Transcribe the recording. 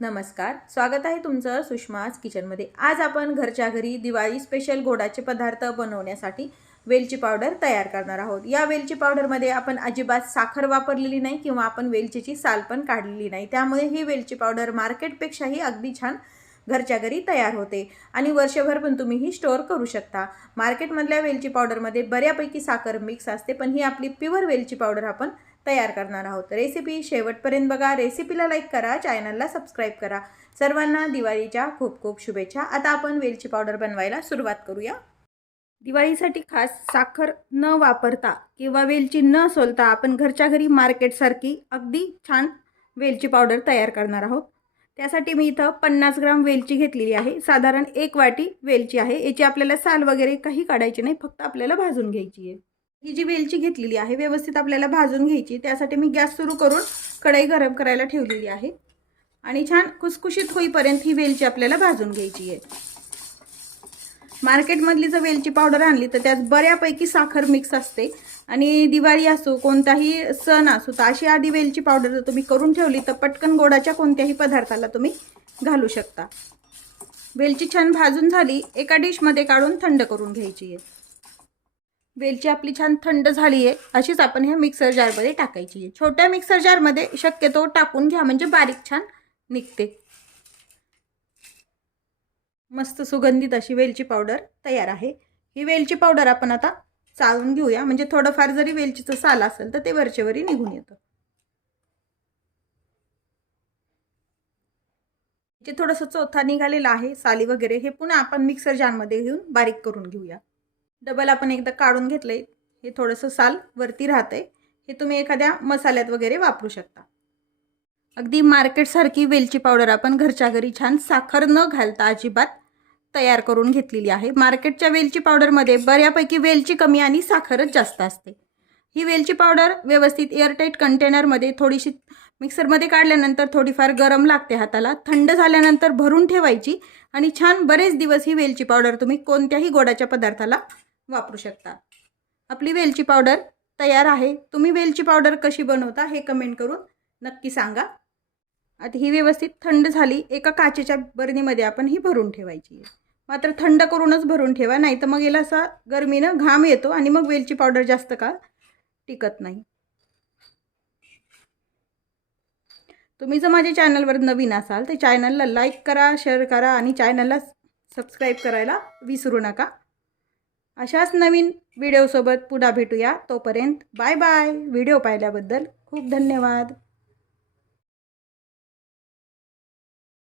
नमस्कार स्वागत आहे तुमचं सुषमाज किचनमध्ये. आज आपण घरच्या घरी दिवाळी स्पेशल गोडाचे पदार्थ बनवण्यासाठी वेलची पावडर तयार करणार आहोत. या वेलची पावडरमध्ये आपण अजिबात साखर वापरलेली नाही किंवा आपण वेलचीची साल पण काढलेली नाही. त्यामुळे ही वेलची पावडर मार्केटपेक्षाही अगदी छान घरच्या घरी तयार होते आणि वर्षभर पण तुम्ही ही स्टोअर करू शकता. मार्केटमधल्या वेलची पावडरमध्ये बऱ्यापैकी साखर मिक्स असते पण ही आपली प्युअर वेलची पावडर आपण तयार करणार आहोत. रेसिपी शेवटपर्यंत बघा. रेसिपीला लाईक करा. चॅनलला सबस्क्राईब करा. सर्वांना दिवाळीच्या खूप खूप शुभेच्छा. आता आपण वेलची पावडर बनवायला सुरुवात करूया. दिवाळीसाठी खास साखर न वापरता किंवा वेलची न सोलता आपण घरच्या घरी मार्केटसारखी अगदी छान वेलची पावडर तयार करणार आहोत. त्यासाठी मी इथं पन्नास ग्राम वेलची घेतलेली आहे. साधारण एक वाटी वेलची आहे. याची आपल्याला साल वगैरे काही काढायची नाही. फक्त आपल्याला भाजून घ्यायची आहे. ही जी वेलची घेतलेली आहे व्यवस्थित आपल्याला भाजून घ्यायची. त्यासाठी मी गॅस सुरू करून कढई गरम करायला ठेवलेली आहे. आणि छान कुसकुशीत होईपर्यंत ही वेलची आपल्याला भाजून घ्यायची आहे. मार्केटमधली जर वेलची पावडर आणली तर त्यात बऱ्यापैकी साखर मिक्स असते. आणि दिवाळी असो कोणताही सण असो तर अशी आधी वेलची पावडर जर तुम्ही करून ठेवली तर पटकन गोडाच्या कोणत्याही पदार्थाला तुम्ही घालू शकता. वेलची छान भाजून झाली एका डिशमध्ये काढून थंड करून घ्यायची आहे. वेलची आपली छान थंड झाली आहे अशीच आपण ह्या मिक्सर जारमध्ये टाकायची आहे. छोट्या मिक्सर जारमध्ये शक्यतो टाकून घ्या म्हणजे बारीक छान निघते. मस्त सुगंधित अशी वेलची पावडर तयार आहे. ही वेलची पावडर आपण आता चाळून घेऊया म्हणजे थोडंफार जरी वेलचीचं साल असेल तर ते वरचेवरी निघून येतं. जे थोडंसं चोथा निघालेलं आहे साली वगैरे हे पुन्हा आपण मिक्सर जारमध्ये घेऊन बारीक करून घेऊया. डबल आपण एकदा काढून घेतलंय. हे थोडंसं साल वरती राहतंय. हे तुम्ही एखाद्या मसाल्यात वगैरे वापरू शकता. अगदी मार्केटसारखी वेलची पावडर आपण घरच्या घरी छान साखर न घालता अजिबात तयार करून घेतलेली आहे. मार्केटच्या वेलची पावडरमध्ये बऱ्यापैकी वेलची कमी आणि साखरच जास्त असते. ही वेलची पावडर व्यवस्थित एअरटाईट कंटेनरमध्ये थोडीशी मिक्सरमध्ये काढल्यानंतर थोडीफार गरम लागते हाताला. थंड झाल्यानंतर भरून ठेवायची आणि छान बरेच दिवस ही वेलची पावडर तुम्ही कोणत्याही गोडाच्या पदार्थाला वापरू शकता. आपली वेलची पावडर तयार आहे. तुम्ही वेलची पावडर कशी बनवता हे कमेंट करून नक्की सांगा. आता ही व्यवस्थित थंड झाली. एका काचेच्या बरणीमध्ये आपण ही भरून ठेवायची मात्र थंड करूनच भरून ठेवा. नाही तर मग याला असा गरमीनं घाम येतो आणि मग वेलची पावडर जास्त का टिकत नाही. तुम्ही जर माझ्या चॅनलवर नवीन असाल तर चॅनलला लाईक करा शेअर करा आणि चॅनलला सबस्क्राईब करायला विसरू नका. अशाच नवीन व्हिडिओसोबत पुन्हा भेटूया. तोपर्यंत बाय बाय. व्हिडिओ पाहिल्याबद्दल खूप धन्यवाद.